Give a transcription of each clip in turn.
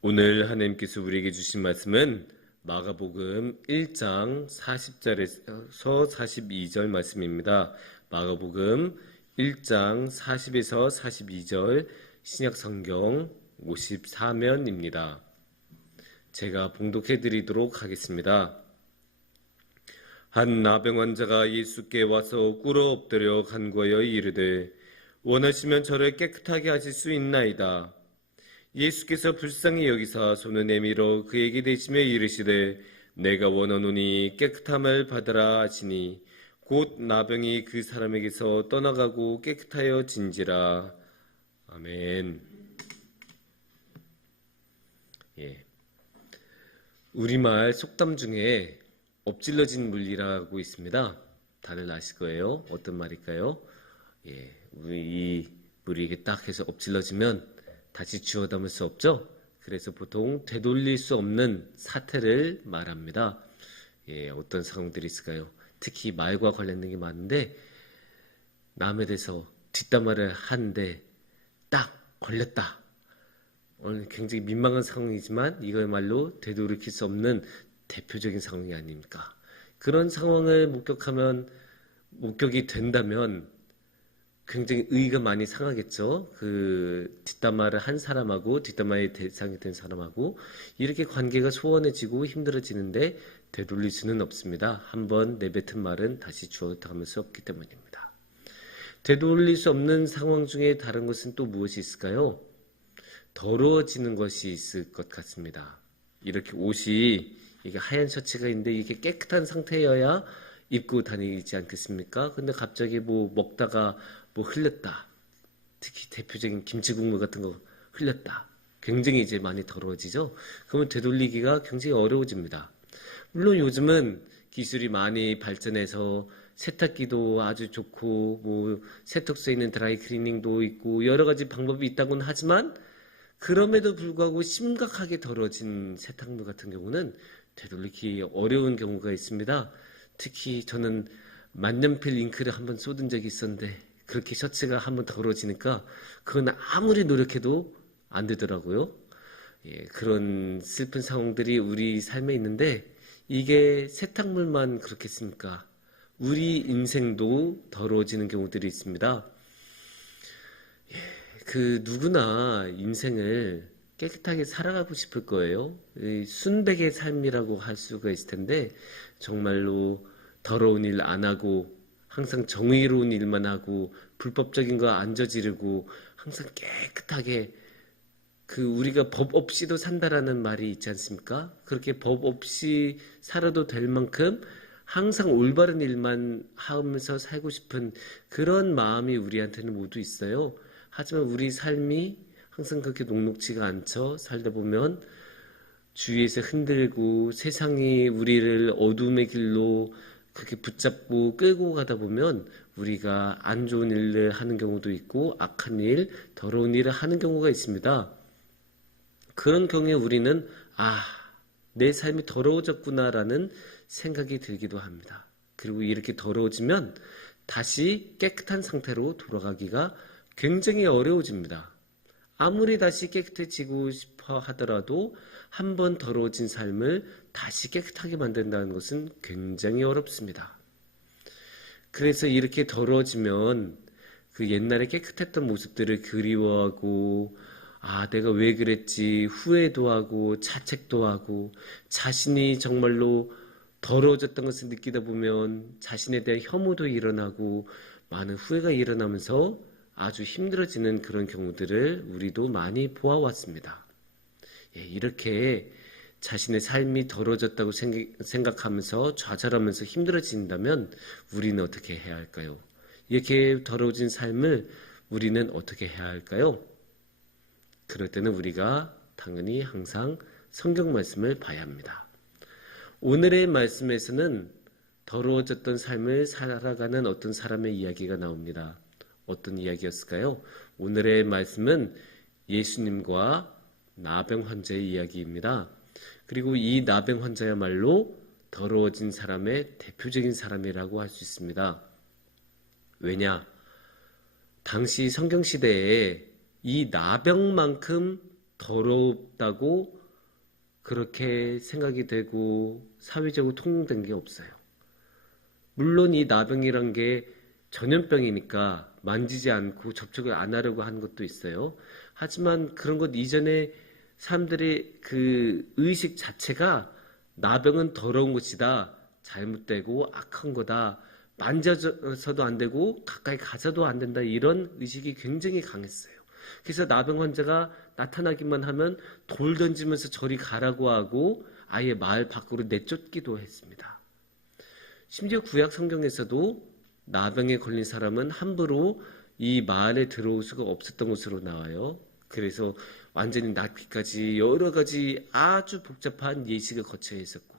오늘 하나님께서 우리에게 주신 말씀은 마가복음 1장 40절에서 42절 말씀입니다. 마가복음 1장 40에서 42절 신약성경 54면입니다. 제가 봉독해 드리도록 하겠습니다. 한 나병 환자가 예수께 와서 꿇어 엎드려 간구하여 이르되 원하시면 저를 깨끗하게 하실 수 있나이다. 예수께서 불쌍히 여기사 손을 내밀어 그에게 대시며 이르시되 내가 원하노니 깨끗함을 받으라 하시니 곧 나병이 그 사람에게서 떠나가고 깨끗하여 진지라. 아멘. 우리말 속담 중에 엎질러진 물이라고 있습니다. 다들 아실 거예요. 어떤 말일까요? 이 물이 이게 딱 해서 엎질러지면 다시 주워 담을 수 없죠. 그래서 보통 되돌릴 수 없는 사태를 말합니다. 어떤 상황들이 있을까요? 특히 말과 관련된 게 많은데 남에 대해서 뒷담화를 하는데 딱 걸렸다. 굉장히 민망한 상황이지만 이거야말로 되돌이킬 수 없는 대표적인 상황이 아닙니까? 그런 상황을 목격이 된다면 굉장히 의의가 많이 상하겠죠. 그 뒷담화를 한 사람하고 뒷담화의 대상이 된 사람하고 이렇게 관계가 소원해지고 힘들어지는데 되돌릴 수는 없습니다. 한번 내뱉은 말은 다시 주워 담을 수 없기 때문입니다. 되돌릴 수 없는 상황 중에 다른 것은 또 무엇이 있을까요? 더러워지는 것이 있을 것 같습니다. 이렇게 옷이 이게 하얀 셔츠가 있는데 이게 깨끗한 상태여야 입고 다니지 않겠습니까? 근데 갑자기 먹다가 흘렸다. 특히 대표적인 김치 국물 같은 거 흘렸다. 굉장히 이제 많이 더러워지죠? 그러면 되돌리기가 굉장히 어려워집니다. 물론 요즘은 기술이 많이 발전해서 세탁기도 아주 좋고 세탁소에 있는 드라이클리닝도 있고 여러 가지 방법이 있다고는 하지만 그럼에도 불구하고 심각하게 더러워진 세탁물 같은 경우는 되돌리기 어려운 경우가 있습니다. 특히 저는 만년필 잉크를 한번 쏟은 적이 있었는데 그렇게 셔츠가 한번 더러워지니까 그건 아무리 노력해도 안 되더라고요. 그런 슬픈 상황들이 우리 삶에 있는데 이게 세탁물만 그렇겠습니까? 우리 인생도 더러워지는 경우들이 있습니다. 누구나 인생을 깨끗하게 살아가고 싶을 거예요. 순백의 삶이라고 할 수가 있을 텐데 정말로 더러운 일 안 하고 항상 정의로운 일만 하고 불법적인 거 안 저지르고 항상 깨끗하게 우리가 법 없이도 산다라는 말이 있지 않습니까? 그렇게 법 없이 살아도 될 만큼 항상 올바른 일만 하면서 살고 싶은 그런 마음이 우리한테는 모두 있어요. 하지만 우리 삶이 항상 그렇게 녹록지가 않죠. 살다 보면 주위에서 흔들고 세상이 우리를 어둠의 길로 그렇게 붙잡고 끌고 가다 보면 우리가 안 좋은 일을 하는 경우도 있고 악한 일, 더러운 일을 하는 경우가 있습니다. 그런 경우에 우리는 내 삶이 더러워졌구나라는 생각이 들기도 합니다. 그리고 이렇게 더러워지면 다시 깨끗한 상태로 돌아가기가 굉장히 어려워집니다. 아무리 다시 깨끗해지고 싶어 하더라도 한번 더러워진 삶을 다시 깨끗하게 만든다는 것은 굉장히 어렵습니다. 그래서 이렇게 더러워지면 그 옛날에 깨끗했던 모습들을 그리워하고 내가 왜 그랬지 후회도 하고 자책도 하고 자신이 정말로 더러워졌던 것을 느끼다 보면 자신에 대한 혐오도 일어나고 많은 후회가 일어나면서 아주 힘들어지는 그런 경우들을 우리도 많이 보아왔습니다. 이렇게 자신의 삶이 더러워졌다고 생각하면서 좌절하면서 힘들어진다면 우리는 어떻게 해야 할까요? 이렇게 더러워진 삶을 우리는 어떻게 해야 할까요? 그럴 때는 우리가 당연히 항상 성경 말씀을 봐야 합니다. 오늘의 말씀에서는 더러워졌던 삶을 살아가는 어떤 사람의 이야기가 나옵니다. 어떤 이야기였을까요? 오늘의 말씀은 예수님과 나병 환자의 이야기입니다. 그리고 이 나병 환자야말로 더러워진 사람의 대표적인 사람이라고 할 수 있습니다. 왜냐? 당시 성경시대에 이 나병만큼 더럽다고 그렇게 생각이 되고 사회적으로 통용된 게 없어요. 물론 이 나병이란 게 전염병이니까 만지지 않고 접촉을 안 하려고 하는 것도 있어요. 하지만 그런 것 이전에 사람들의 그 의식 자체가 나병은 더러운 것이다, 잘못되고 악한 거다, 만져서도 안 되고 가까이 가서도 안 된다, 이런 의식이 굉장히 강했어요. 그래서 나병 환자가 나타나기만 하면 돌 던지면서 저리 가라고 하고 아예 마을 밖으로 내쫓기도 했습니다. 심지어 구약 성경에서도 나병에 걸린 사람은 함부로 이 마을에 들어올 수가 없었던 것으로 나와요. 그래서 완전히 낫기까지 여러 가지 아주 복잡한 예식을 거쳐야 했었고,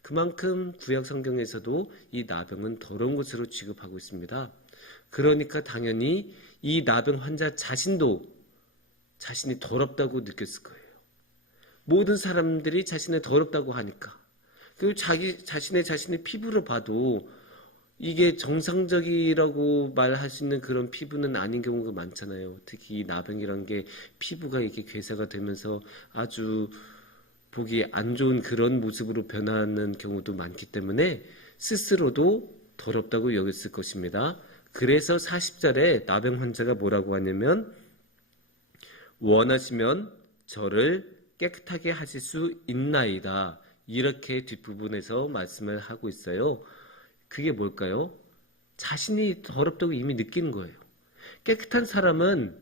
그만큼 구약 성경에서도 이 나병은 더러운 것으로 취급하고 있습니다. 그러니까 당연히 이 나병 환자 자신도 자신이 더럽다고 느꼈을 거예요. 모든 사람들이 자신을 더럽다고 하니까. 그리고 자신의 피부를 봐도 이게 정상적이라고 말할 수 있는 그런 피부는 아닌 경우가 많잖아요. 특히 이 나병이란 게 피부가 이렇게 괴사가 되면서 아주 보기 안 좋은 그런 모습으로 변하는 경우도 많기 때문에 스스로도 더럽다고 여겼을 것입니다. 그래서 40절에 나병 환자가 뭐라고 하냐면 원하시면 저를 깨끗하게 하실 수 있나이다. 이렇게 뒷부분에서 말씀을 하고 있어요. 그게 뭘까요? 자신이 더럽다고 이미 느끼는 거예요. 깨끗한 사람은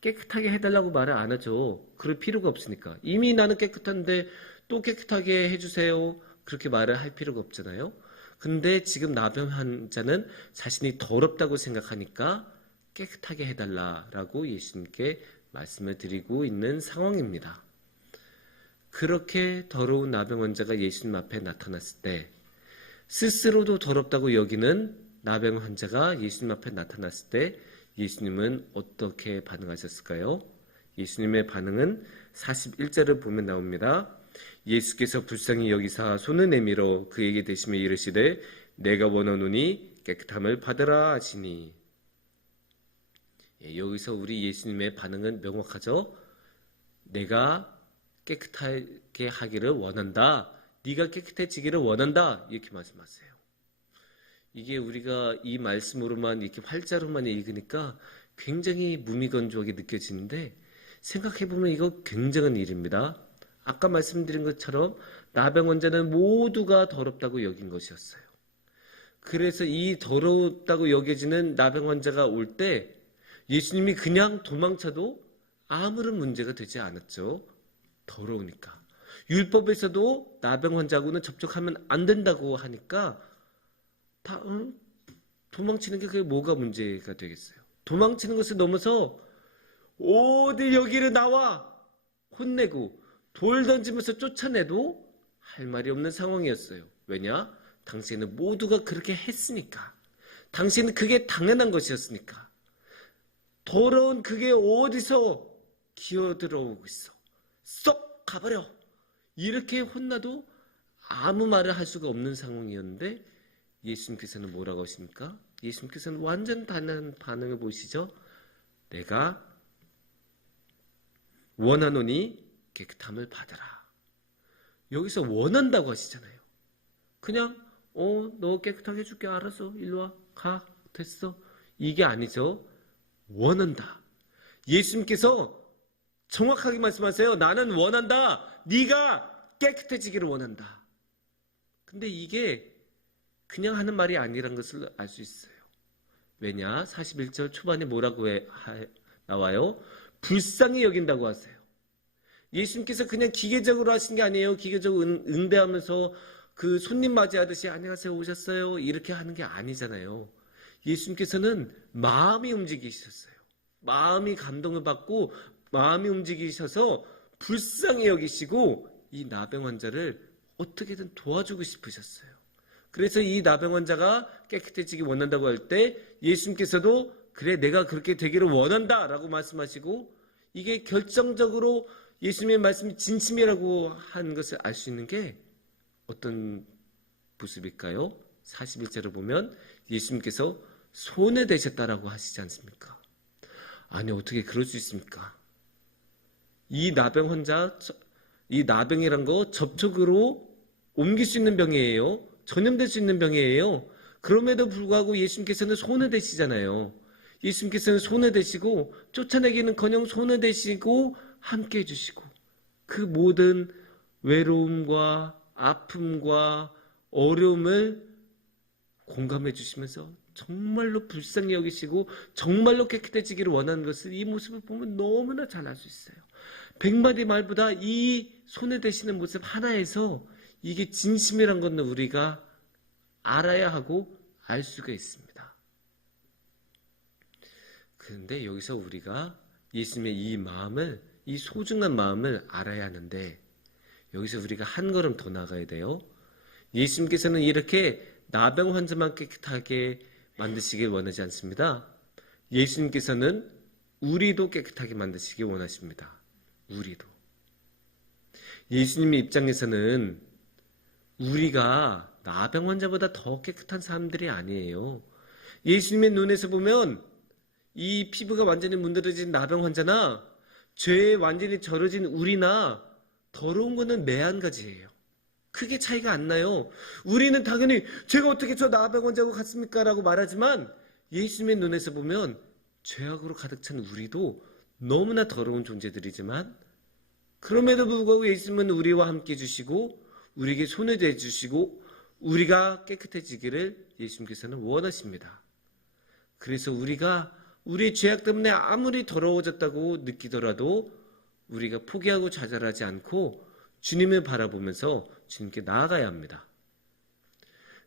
깨끗하게 해달라고 말을 안 하죠. 그럴 필요가 없으니까. 이미 나는 깨끗한데 또 깨끗하게 해주세요. 그렇게 말을 할 필요가 없잖아요. 근데 지금 나병 환자는 자신이 더럽다고 생각하니까 깨끗하게 해달라라고 예수님께 말씀을 드리고 있는 상황입니다. 그렇게 더러운 나병 환자가 예수님 앞에 나타났을 때 스스로도 더럽다고 여기는 나병 환자가 예수님 앞에 나타났을 때 예수님은 어떻게 반응하셨을까요? 예수님의 반응은 41절을 보면 나옵니다. 예수께서 불쌍히 여기사 손을 내밀어 그에게 대시며 이르시되 내가 원하노니 깨끗함을 받으라 하시니. 여기서 우리 예수님의 반응은 명확하죠. 내가 깨끗하게 하기를 원한다. 네가 깨끗해지기를 원한다. 이렇게 말씀하세요. 이게 우리가 이 말씀으로만 이렇게 활자로만 읽으니까 굉장히 무미건조하게 느껴지는데 생각해보면 이거 굉장한 일입니다. 아까 말씀드린 것처럼 나병 환자는 모두가 더럽다고 여긴 것이었어요. 그래서 이 더럽다고 여겨지는 나병 환자가 올 때 예수님이 그냥 도망쳐도 아무런 문제가 되지 않았죠. 더러우니까. 율법에서도 나병 환자하고는 접촉하면 안 된다고 하니까 다 도망치는 게 그게 뭐가 문제가 되겠어요. 도망치는 것을 넘어서 어디 여기를 나와 혼내고 돌 던지면서 쫓아내도 할 말이 없는 상황이었어요. 왜냐? 당시에는 모두가 그렇게 했으니까. 당시에는 그게 당연한 것이었으니까. 더러운 그게 어디서 기어들어오고 있어. 쏙 가버려. 이렇게 혼나도 아무 말을 할 수가 없는 상황이었는데 예수님께서는 뭐라고 하십니까? 예수님께서는 완전 다른 반응을 보시죠. 내가 원하노니 깨끗함을 받으라. 여기서 원한다고 하시잖아요. 그냥 너 깨끗하게 해줄게. 알았어. 일로 와. 가. 됐어. 이게 아니죠. 원한다. 예수님께서 정확하게 말씀하세요. 나는 원한다. 네가 깨끗해지기를 원한다. 근데 이게 그냥 하는 말이 아니란 것을 알 수 있어요. 왜냐? 41절 초반에 뭐라고 나와요? 불쌍히 여긴다고 하세요. 예수님께서 그냥 기계적으로 하신 게 아니에요. 기계적으로 응대하면서 그 손님 맞이하듯이 안녕하세요 오셨어요 이렇게 하는 게 아니잖아요. 예수님께서는 마음이 움직이셨어요. 마음이 감동을 받고 마음이 움직이셔서 불쌍히 여기시고 이 나병 환자를 어떻게든 도와주고 싶으셨어요. 그래서 이 나병 환자가 깨끗해지기 원한다고 할 때 예수님께서도 그래 내가 그렇게 되기를 원한다 라고 말씀하시고 이게 결정적으로 예수님의 말씀이 진심이라고 하는 것을 알 수 있는 게 어떤 모습일까요? 41절을 보면 예수님께서 손에 대셨다라고 하시지 않습니까? 아니 어떻게 그럴 수 있습니까? 이 나병 환자, 이 나병이란 거 접촉으로 옮길 수 있는 병이에요. 전염될 수 있는 병이에요. 그럼에도 불구하고 예수님께서는 손을 대시잖아요. 예수님께서는 손을 대시고 쫓아내기는커녕 손을 대시고 함께 해주시고 그 모든 외로움과 아픔과 어려움을 공감해 주시면서 정말로 불쌍히 여기시고 정말로 깨끗해지기를 원하는 것을 이 모습을 보면 너무나 잘 알 수 있어요. 100마디 말보다 이 손에 대시는 모습 하나에서 이게 진심이란 것은 우리가 알아야 하고 알 수가 있습니다. 그런데 여기서 우리가 예수님의 이 마음을, 이 소중한 마음을 알아야 하는데 여기서 우리가 한 걸음 더 나가야 돼요. 예수님께서는 이렇게 나병 환자만 깨끗하게 만드시길 원하지 않습니다. 예수님께서는 우리도 깨끗하게 만드시길 원하십니다. 우리도. 예수님의 입장에서는 우리가 나병 환자보다 더 깨끗한 사람들이 아니에요. 예수님의 눈에서 보면 이 피부가 완전히 문드러진 나병 환자나 죄에 완전히 절여진 우리나 더러운 거는 매한가지예요. 크게 차이가 안 나요. 우리는 당연히 제가 어떻게 저 나병 환자하고 같습니까? 라고 말하지만 예수님의 눈에서 보면 죄악으로 가득 찬 우리도 너무나 더러운 존재들이지만 그럼에도 불구하고 예수님은 우리와 함께 해주시고 우리에게 손을 대주시고 우리가 깨끗해지기를 예수님께서는 원하십니다. 그래서 우리가 우리의 죄악 때문에 아무리 더러워졌다고 느끼더라도 우리가 포기하고 좌절하지 않고 주님을 바라보면서 주님께 나아가야 합니다.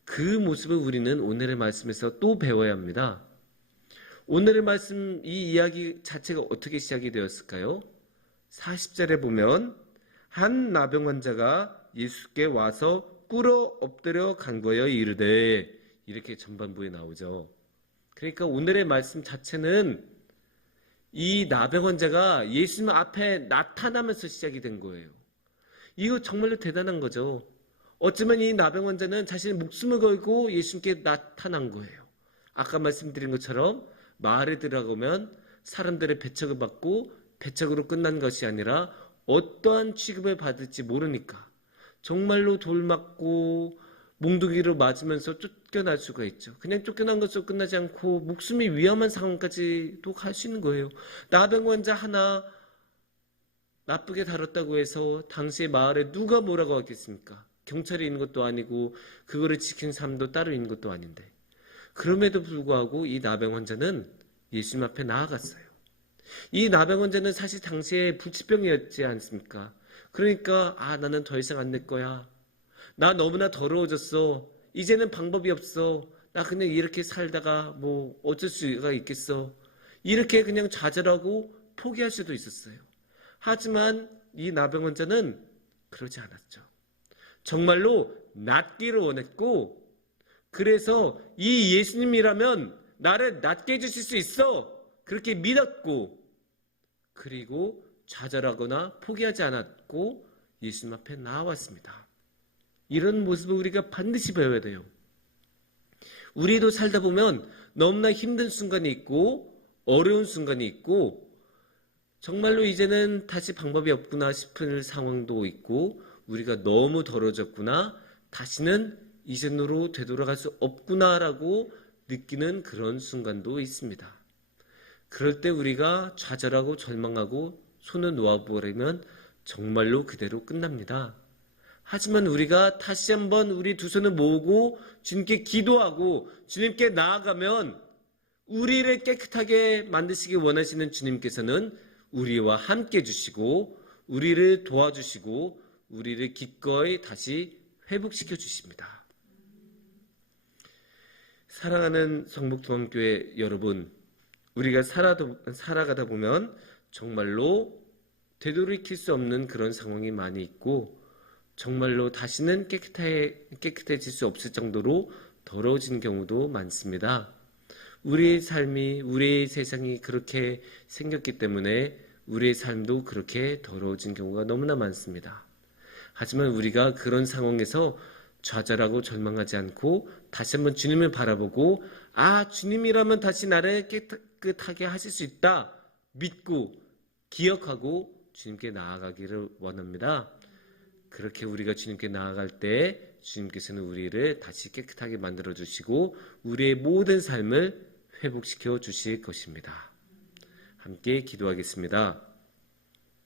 그 모습을 우리는 오늘의 말씀에서 또 배워야 합니다. 오늘의 말씀, 이 이야기 자체가 어떻게 시작이 되었을까요? 40절에 보면 한 나병 환자가 예수께 와서 꿇어 엎드려 간구하여 이르되, 이렇게 전반부에 나오죠. 그러니까 오늘의 말씀 자체는 이 나병 환자가 예수님 앞에 나타나면서 시작이 된 거예요. 이거 정말로 대단한 거죠. 어쩌면 이 나병 환자는 자신의 목숨을 걸고 예수님께 나타난 거예요. 아까 말씀드린 것처럼 마을에 들어가면 사람들의 배척을 받고 배척으로 끝난 것이 아니라 어떠한 취급을 받을지 모르니까 정말로 돌 맞고 몽둥이로 맞으면서 쫓겨날 수가 있죠. 그냥 쫓겨난 것으로 끝나지 않고 목숨이 위험한 상황까지도 갈 수 있는 거예요. 나병 환자 하나 나쁘게 다뤘다고 해서 당시의 마을에 누가 뭐라고 하겠습니까? 경찰이 있는 것도 아니고 그거를 지킨 사람도 따로 있는 것도 아닌데 그럼에도 불구하고 이 나병 환자는 예수님 앞에 나아갔어요. 이 나병 환자는 사실 당시에 불치병이었지 않습니까? 그러니까 나는 더 이상 안 낼 거야. 나 너무나 더러워졌어. 이제는 방법이 없어. 나 그냥 이렇게 살다가 뭐 어쩔 수가 있겠어. 이렇게 그냥 좌절하고 포기할 수도 있었어요. 하지만 이 나병 환자는 그러지 않았죠. 정말로 낫기를 원했고 그래서 이 예수님이라면 나를 낫게 해주실 수 있어. 그렇게 믿었고 그리고 좌절하거나 포기하지 않았고 예수님 앞에 나왔습니다. 이런 모습을 우리가 반드시 배워야 돼요. 우리도 살다 보면 너무나 힘든 순간이 있고 어려운 순간이 있고 정말로 이제는 다시 방법이 없구나 싶은 상황도 있고 우리가 너무 더러워졌구나 다시는 이전으로 되돌아갈 수 없구나라고 느끼는 그런 순간도 있습니다. 그럴 때 우리가 좌절하고 절망하고 손을 놓아버리면 정말로 그대로 끝납니다. 하지만 우리가 다시 한번 우리 두 손을 모으고 주님께 기도하고 주님께 나아가면 우리를 깨끗하게 만드시기 원하시는 주님께서는 우리와 함께 해주시고 우리를 도와주시고 우리를 기꺼이 다시 회복시켜 주십니다. 사랑하는 성북중앙교회 여러분, 우리가 살아가다 보면 정말로 되돌이킬 수 없는 그런 상황이 많이 있고 정말로 다시는 깨끗해질 수 없을 정도로 더러워진 경우도 많습니다. 우리의 삶이, 우리의 세상이 그렇게 생겼기 때문에 우리의 삶도 그렇게 더러워진 경우가 너무나 많습니다. 하지만 우리가 그런 상황에서 좌절하고 절망하지 않고 다시 한번 주님을 바라보고 주님이라면 다시 나를 깨끗하게 하실 수 있다 믿고 기억하고 주님께 나아가기를 원합니다. 그렇게 우리가 주님께 나아갈 때 주님께서는 우리를 다시 깨끗하게 만들어 주시고 우리의 모든 삶을 회복시켜 주실 것입니다. 함께 기도하겠습니다.